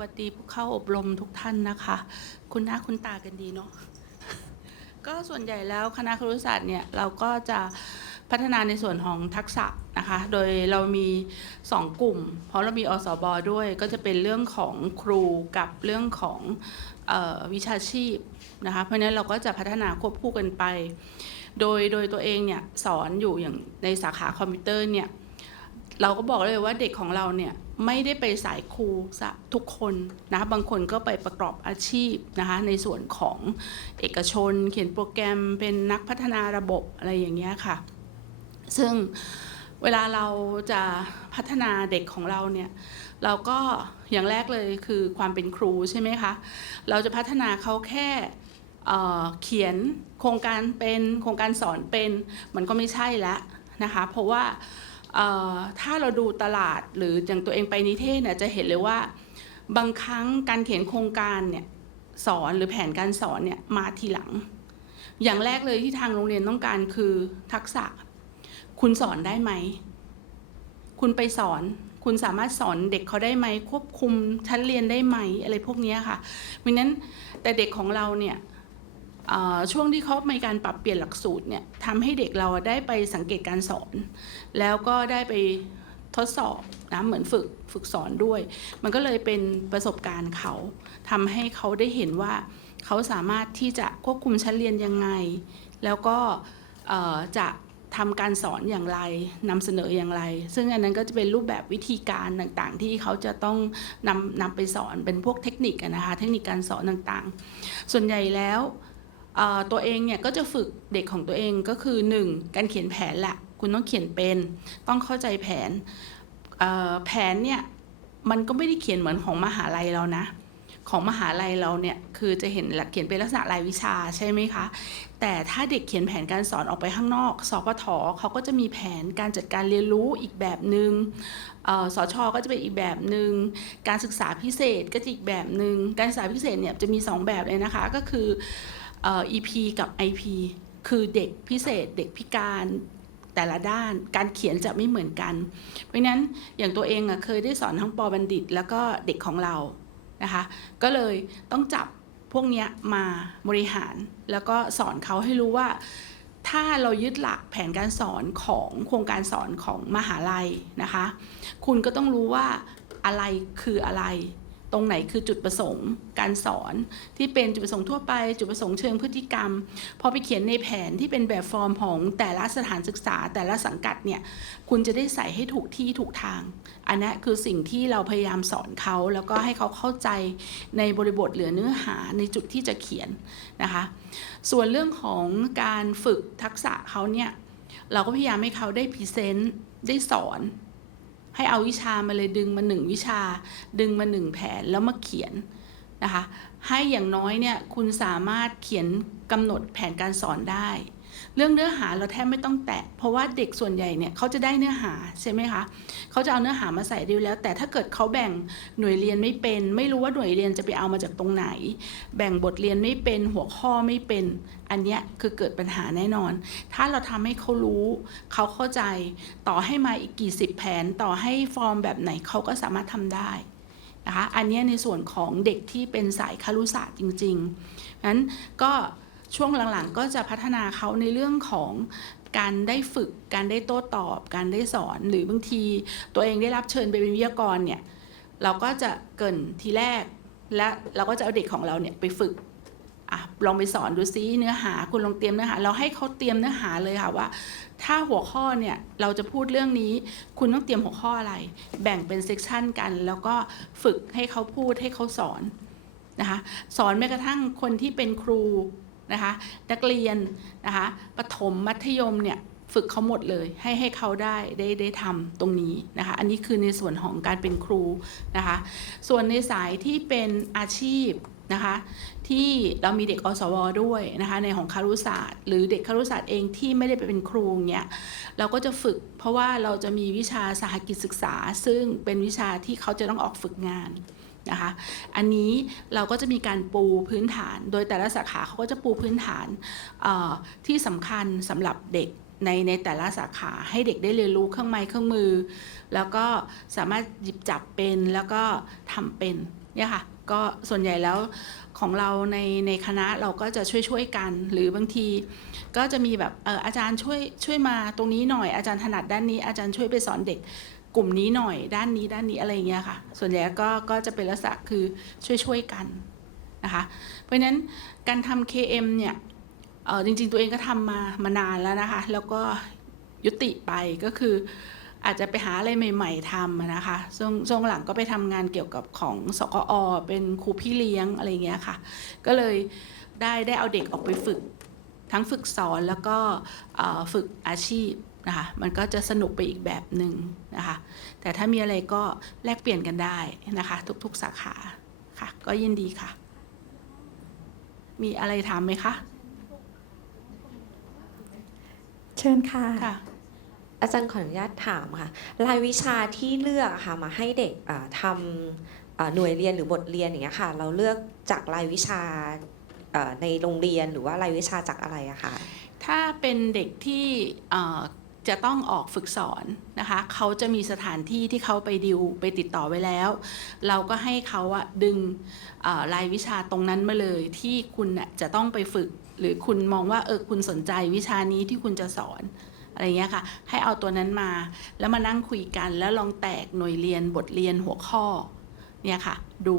วัสดีผู้เข้าอบรมทุกท่านนะคะ คุณหน้าคุณตากันดีเนาะก็ส่วนใหญ่แล้วคณะครุศาสตร์เนี่ยเราก็จะพัฒนาในส่วนของทักษะนะคะ โดยเรามี 2 กลุ่ม เพราะเรามีอสบด้วยก็จะเป็นเรื่องของครูกับเรื่องของออวิชาชีพนะคะเพราะนั้นเราก็จะพัฒนาควบคู่กันไป โดยโดยตัวเองเนี่ยสอนอยู่อย่างในสาขาคอมพิวเตอร์เนี่ยเราก็บอกเลยว่าเด็กของเราเนี่ย ไม่ได้ไปสายครูซะทุกคนนะบางคนก็ไปประกอบอาชีพนะคะในส่วนของเอกชน เขียนโปรแกรมเป็นนักพัฒนาระบบอะไรอย่างเงี้ยค่ะ ซึ่งเวลาเราจะพัฒนาเด็กของเราเนี่ยเราก็อย่างแรกเลยคือความเป็นครูใช่ไหมคะ เราจะพัฒนาเขาแค่เขียนโครงการเป็นโครงการสอนเป็นมันก็ไม่ใช่แล้วนะคะ เพราะว่า ถ้าเราดูตลาดหรืออย่างตัวเองไปนิเทศเนี่ยจะเห็นเลยว่า บางครั้งการเขียนโครงการเนี่ยสอนหรือแผนการสอนเนี่ยมาทีหลัง อย่างแรกเลยที่ทางโรงเรียนต้องการคือทักษะ คุณสอนได้ไหม คุณไปสอนคุณสามารถสอนเด็กเขาได้ไหมควบคุมชั้นเรียนได้ไหมอะไรพวกนี้ค่ะเพราะฉะนั้นแต่เด็กของเราเนี่ย ช่วงที่เขามีการปรับเปลี่ยนหลักสูตรเนี่ยทำให้เด็กเราได้ไปสังเกตการสอน แล้วก็ได้ไปทดสอบนะเหมือนฝึกฝึกสอนด้วย มันก็เลยเป็นประสบการณ์เขาทำให้เขาได้เห็นว่าเขาสามารถที่จะควบคุมชั้นเรียนยังไง แล้วก็จะทำการสอนอย่างไรนำเสนออย่างไร ซึ่งอันนั้นก็จะเป็นรูปแบบวิธีการต่างๆ ที่เขาจะต้องนำนำไปสอนเป็นพวกเทคนิคนะคะเทคนิคการสอนต่างๆ ส่วนใหญ่แล้ว ตัวเองเนี่ยก็จะฝึกเด็กของตัวเองก็คือ 1. การเขียนแผนแหละคุณต้องเขียนเป็น ต้องเข้าใจแผนแผนเนี่ยมันก็ไม่ได้เขียนเหมือนของมหาลัยเรานะของมหาลัยเราเนี่ยคือจะเห็นหลักเขียนเป็นลักษณะรายวิชาใช่ไหมคะ แต่ถ้าเด็กเขียนแผนการสอนออกไปข้างนอก สพทเขาก็จะมีแผนการจัดการเรียนรู้อีกแบบหนึง่งเอ่อสชก็จะเป็นอีกแบบหนึง่งการศึกษาพิเศษก็จะอีกแบบหนึง่งการศึกษาพิเศษเนี่ยจะมีสองแบบเลยนะคะก็คือ เอ่อ EP กับ IP คือเด็กพิเศษเด็กพิการแต่ละด้านการเขียนจะไม่เหมือนกัน เพราะนั้นอย่างตัวเองอะเคยได้สอนทั้งปอบัณฑิต แล้วก็เด็กของเรานะคะก็เลยต้องจับพวกนี้มาบริหารแล้วก็สอนเขาให้รู้ว่า ถ้าเรายึดหลักแผนการสอนของโครงการสอนของมหาลัยนะคะ คุณก็ต้องรู้ว่าอะไรคืออะไร ตรงไหนคือจุดประสงค์การสอนที่เป็นจุดประสงค์ทั่วไป จุดประสงค์เชิงพฤติกรรม พอไปเขียนในแผนที่เป็นแบบฟอร์มของแต่ละสถานศึกษาแต่ละสังกัดเนี่ยคุณจะได้ใส่ให้ถูกที่ถูกทาง อันนี้คือสิ่งที่เราพยายามสอนเขาแล้วก็ให้เขาเข้าใจในบริบทเหลือเนื้อหาในจุดที่จะเขียนนะคะส่วนเรื่องของการฝึกทักษะเขาเนี่ยเราก็พยายามให้เขาได้พรีเซนต์ได้สอน ให้เอาวิชามาเลยดึงมาหนึ่งวิชา ดึงมาหนึ่งแผนแล้วมาเขียนนะคะ ให้อย่างน้อยเนี่ยคุณสามารถเขียนกำหนดแผนการสอนได้ เรื่องเนื้อหาเราแทบไม่ต้องแตะ เพราะว่าเด็กส่วนใหญ่เนี่ยเขาจะได้เนื้อหาใช่ไหมคะเขาจะเอาเนื้อหามาใส่ดีแล้ว แต่ถ้าเกิดเขาแบ่งหน่วยเรียนไม่เป็น ไม่รู้ว่าหน่วยเรียนจะไปเอามาจากตรงไหน แบ่งบทเรียนไม่เป็นหัวข้อไม่เป็นอันเนี้ยคือเกิดปัญหาแน่นอน ถ้าเราทำให้เขารู้ เขาเข้าใจต่อให้มาอีกกี่สิบแผนต่อให้ฟอร์มแบบไหนเขาก็สามารถทำได้นะคะอันนี้ในส่วนของเด็กที่เป็นสายครุศาสตร์จริงๆนั้นก็ ช่วงหลังๆ ก็จะพัฒนาเขาในเรื่องของการได้ฝึก การได้โต้ตอบ การได้สอน หรือบางทีตัวเองได้รับเชิญไปเป็นวิทยากรเนี่ย เราก็จะเกินทีแรก และเราก็จะเอาเด็กของเราเนี่ยไปฝึกอลองไปสอนดูซิเนื้อหาคุณลองเตรียมเนื้อหา เราให้เขาเตรียมเนื้อหาเลยค่ะว่า ถ้าหัวข้อเนี่ยเราจะพูดเรื่องนี้ คุณต้องเตรียมหัวข้ออะไร แบ่งเป็นเซกชันกัน แล้วก็ฝึกให้เขาพูดให้เขาสอนนะคะสอนแม้กระทั่งคนที่เป็นครู นะคะนักเรียนนะคะประถมมัธยมเนี่ยฝึกเขาหมดเลยให้ให้เขาได้ได้ได้ทำตรงนี้นะคะอันนี้คือในส่วนของการเป็นครูนะคะส่วนในสายที่เป็นอาชีพนะคะที่เรามีเด็กอสวด้วยนะคะในของคารุศาสตร์ หรือเด็กคารุศาสตร์เองที่ไม่ได้ไปเป็นครูเงี้ยเราก็จะฝึกเพราะว่าเราจะมีวิชาสหกิจศึกษา ซึ่งเป็นวิชาที่เขาจะต้องออกฝึกงาน นะคะ อันนี้เราก็จะมีการปูพื้นฐาน โดยแต่ละสาขาเขาก็จะปูพื้นฐานที่สำคัญสำหรับเด็กในในแต่ละสาขาให้เด็กได้เรียนรู้เครื่องไม้เครื่องมือ แล้วก็สามารถหยิบจับเป็นแล้วก็ทำเป็นเนี่ยค่ะก็ส่วนใหญ่แล้วของเราในในคณะเราก็จะช่วยช่วยกัน หรือบางทีก็จะมีแบบเอออาจารย์ช่วยช่วยมาตรงนี้หน่อยอาจารย์ถนัดด้านนี้อาจารย์ช่วยไปสอนเด็ก กลุ่มนี้หน่อยด้านนี้ด้านนี้อะไรอย่างเงี้ยค่ะ ส่วนใหญ่ก็ก็จะเป็นลักษณะคือช่วยช่วยๆกันนะคะ เพราะฉะนั้นการทำ KM เนี่ยเออจริงๆตัวเองก็ทำมามานานแล้วนะคะ แล้วก็ยุติไปก็คืออาจจะไปหาอะไรใหม่ๆทำนะคะช่วงช่วงหลังก็ไปทำงานเกี่ยวกับของสกอ เป็นครูพี่เลี้ยงอะไรเงี้ยค่ะ ก็เลยได้ได้เอาเด็กออกไปฝึก ทั้งฝึกสอนแล้วก็ฝึกอาชีพ นะคะมันก็จะสนุกไปอีกแบบหนึ่งนะคะแต่ถ้ามีอะไรก็แลกเปลี่ยนกันได้นะคะ ทุกๆสาขาค่ะ ก็ยินดีค่ะ มีอะไรถามไหมคะ เชิญค่ะ ค่ะ อาจารย์ขออนุญาตถามค่ะ รายวิชาที่เลือกอะค่ะมาให้เด็กอ่าทำอ่าหน่วยเรียนหรือบทเรียนอย่างเงี้ยค่ะ เราเลือกจากรายวิชาเอ่อในโรงเรียนหรือว่ารายวิชาจากอะไรอะคะถ้าเป็นเด็กที่เอ่อ จะต้องออกฝึกสอนนะคะ เขาจะมีสถานที่ที่เขาไปดิวไปติดต่อไว้แล้ว เราก็ให้เขาอะดึงรายวิชาตรงนั้นมาเลยที่คุณน่ะจะต้องไปฝึก หรือคุณมองว่าเออคุณสนใจวิชานี้ที่คุณจะสอนอะไรเงี้ยค่ะ ให้เอาตัวนั้นมา แล้วมานั่งคุยกัน แล้วลองแตกหน่วยเรียนบทเรียนหัวข้อเนี่ยค่ะ ดู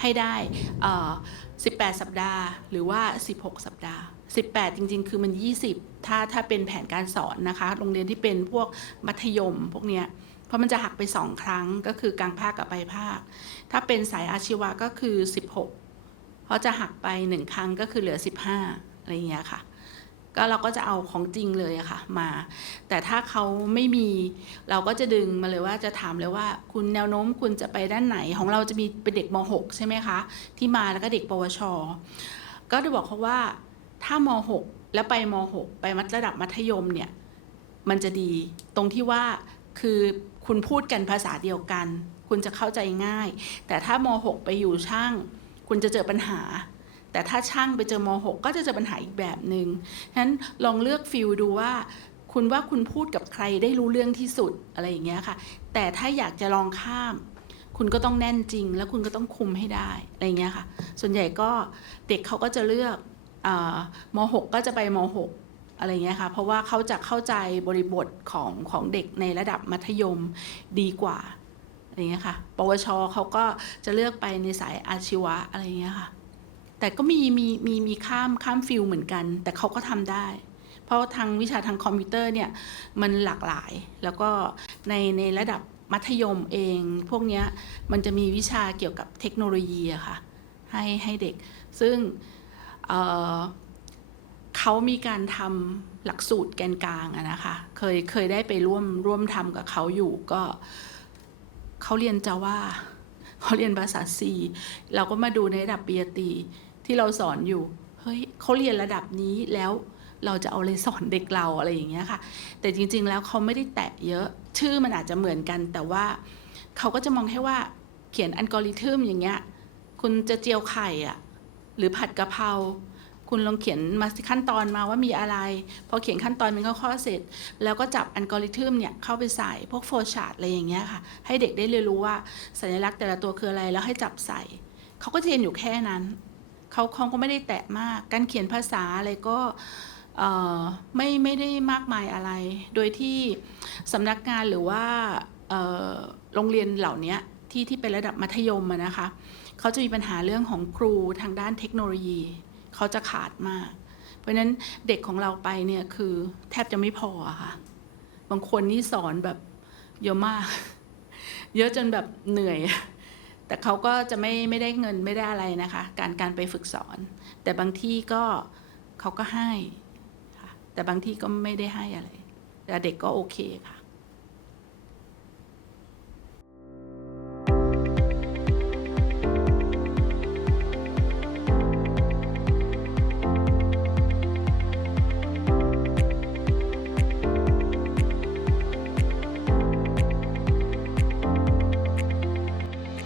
ให้ได้ 18 สัปดาห์ หรือว่า 16 สัปดาห์ 18 จริง ๆ คือมัน 20 ถ้าถ้าเป็นแผนการสอนนะคะ โรงเรียนที่เป็นพวกมัธยมพวกเนี้ยเพราะมันจะหักไป 2 ครั้งก็คือกลางภาคกับปลายภาค ถ้าเป็นสายอาชีวะก็คือ 16 เพราะจะหักไป 1 ครั้งก็คือเหลือ 15 อะไรเงี้ยค่ะ ก็เราก็จะเอาของจริงเลยอะค่ะมา แต่ถ้าเขาไม่มีเราก็จะดึงมาเลยว่าจะถามเลยว่า คุณแนวโน้มคุณจะไปด้านไหนของเราจะมีเป็นเด็กม .6 ใช่ไหมคะ ที่มาแล้วก็เด็กปวช ก็จะบอกเขาว่า ถ้าม .6 แล้วไปม .6 ไปมัธระดับมัธยมเนี่ยมันจะดีตรงที่ว่าคือคุณพูดกันภาษาเดียวกัน คุณจะเข้าใจง่าย แต่ถ้าม .6 ไปอยู่ช่าง คุณจะเจอปัญหา แต่ถ้าช่างไปเจอม .6 ก็จะเจอปัญหาอีกแบบหนึง่งฉะนั้นลองเลือกฟิลดูว่า คุณว่าคุณพูดกับใครได้รู้เรื่องที่สุดอะไรอย่างเงี้ยค่ะ แต่ถ้าอยากจะลองข้ามคุณก็ต้องแน่นจริง แล้วคุณก็ต้องคุมให้ได้อะไรอย่างเงี้ยค่ะ ส่วนใหญ่ก็เด็กเขาก็จะเลือก มหกก็จะไปมหกอะไรเงี้ยค่ะ เพราะว่าเขาจะเข้าใจบริบทของของเด็กในระดับมัธยมดีกว่าอะไรเงี้ยค่ะ ปวชเขาก็จะเลือกไปในสายอาชีวะอะไรเงี้ยค่ะ แต่ก็มีมีมีมีข้ามข้ามฟิลเหมือนกัน แต่เขาก็ทำได้ เพราะทางวิชาทางคอมพิวเตอร์เนี่ยมันหลากหลาย แล้วก็ในในระดับมัธยมเอง พวกเนี้ยมันจะมีวิชาเกี่ยวกับเทคโนโลยีอะค่ะให้ให้เด็ก ซึ่ง เเขามีการทำหลักสูตรแกนกลางอะนะคะเคยเคยได้ไปร่วมร่วมทำกับเขาอยู่ก็เขาเรียนจาว่าเขาเรียนภาษา C เราก็มาดูในระดับปริญญาตรีที่เราสอนอยู่เฮ้ยเขาเรียนระดับนี้แล้วเราจะเอาอะไรสอนเด็กเราอะไรอย่างเงี้ยค่ะ แต่จริง ๆ แล้วเขาไม่ได้แตะเยอะ ชื่อมันอาจจะเหมือนกัน แต่ว่าเขาก็จะมองแค่ว่าเขียนอัลกอริทึมอย่างเงี้ย คุณจะเจียวไข่อะ หรือผัดกะเพราคุณลองเขียนมาขั้นตอนมาว่ามีอะไร พอเขียนขั้นตอนเป็นข้อๆเสร็จ แล้วก็จับอัลกอริทึมเนี่ยเข้าไปใส่พวกโฟชาร์ตอะไรอย่างเงี้ยค่ะ ให้เด็กได้เรียนรู้ว่าสัญลักษณ์แต่ละตัวคืออะไรแล้วให้จับใส่ เขาก็เรียนอยู่แค่นั้น เขาเขาก็ไม่ได้แตะมาก การเขียนภาษาอะไรก็ไม่ไม่ได้มากมายอะไร โดยที่สำนักงานหรือว่าโรงเรียนเหล่านี้ที่ที่เป็นระดับมัธยมนะคะ เขาจะมีปัญหาเรื่องของครูทางด้านเทคโนโลยี เขาจะขาดมาก เพราะนั้นเด็กของเราไปเนี่ยคือแทบจะไม่พอค่ะ บางคนนี่สอนแบบเยอะมาก เยอะจนแบบเหนื่อย แต่เขาก็จะไม่ไม่ได้เงินไม่ได้อะไรนะคะ การการไปฝึกสอน แต่บางที่ก็เขาก็ให้ค่ะแต่บางที่ก็ไม่ได้ให้อะไร แต่เด็กก็โอเคค่ะ